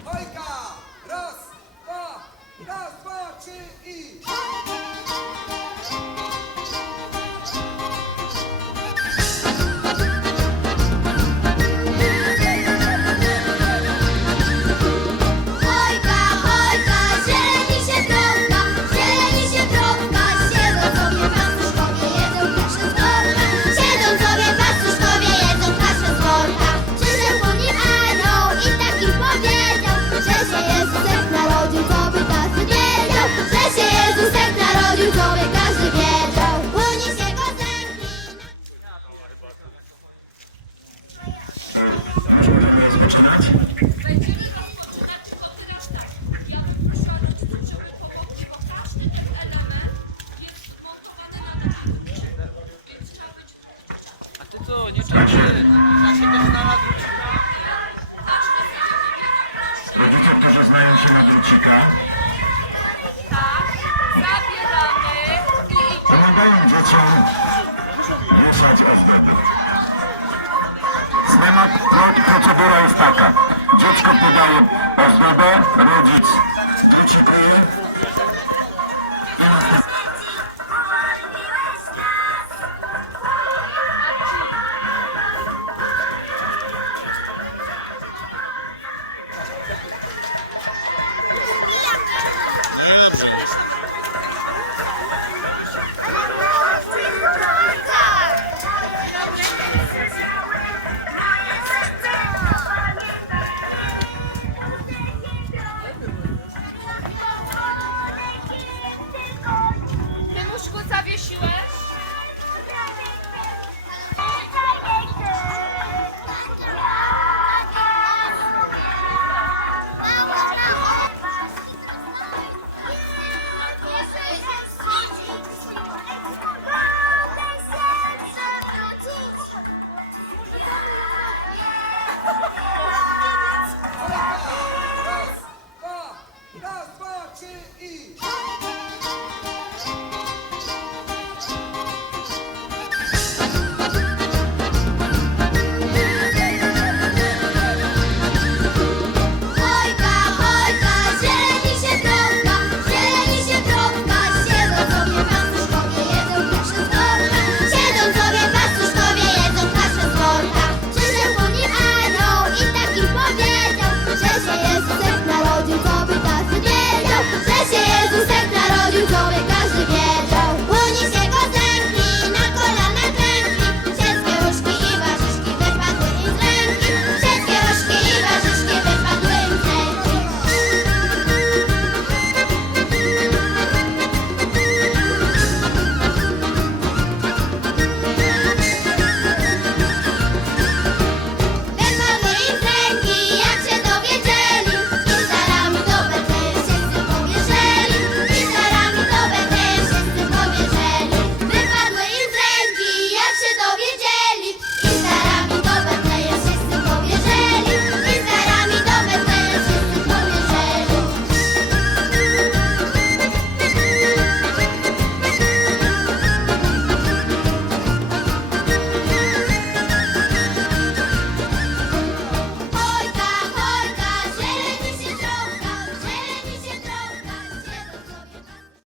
Ojka! Raz, from